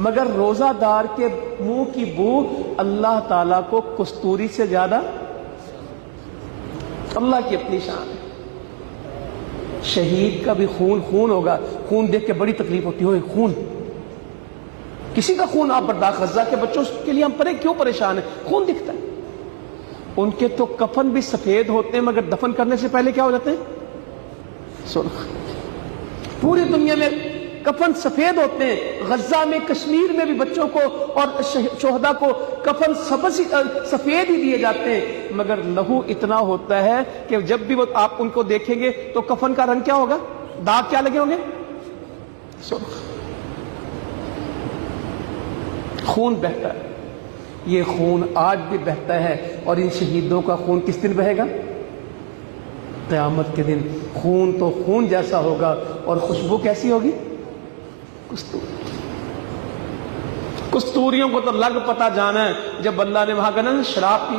مگر روزہ دار کے منہ کی بو اللہ تعالیٰ کو کستوری سے زیادہ، اللہ کی اپنی شان ہے۔ شہید کا بھی خون خون ہوگا، خون دیکھ کے بڑی تکلیف ہوتی ہے، خون، کسی کا خون آپ برداشت، غزہ کے بچوں کے لیے ہم کیوں پریشان ہیں، خون دکھتا ہے۔ ان کے تو کفن بھی سفید ہوتے ہیں مگر دفن کرنے سے پہلے کیا ہو جاتے ہیں؟ سرخ۔ پوری دنیا میں کفن سفید ہوتے ہیں، غزہ میں، کشمیر میں بھی بچوں کو اور شہداء کو کفن سفید ہی دیے جاتے ہیں، مگر لہو اتنا ہوتا ہے کہ جب بھی وہ آپ ان کو دیکھیں گے تو کفن کا رنگ کیا ہوگا، داغ کیا لگے ہوں گے؟ سرخ۔ خون بہتا ہے، یہ خون آج بھی بہتا ہے، اور ان شہیدوں کا خون کس دن بہے گا؟ قیامت کے دن۔ خون تو خون جیسا ہوگا اور خوشبو کیسی ہوگی؟ کستوریوں کو تو لگ پتہ جانا ہے جب اللہ نے وہاں کہا نا شراب پی۔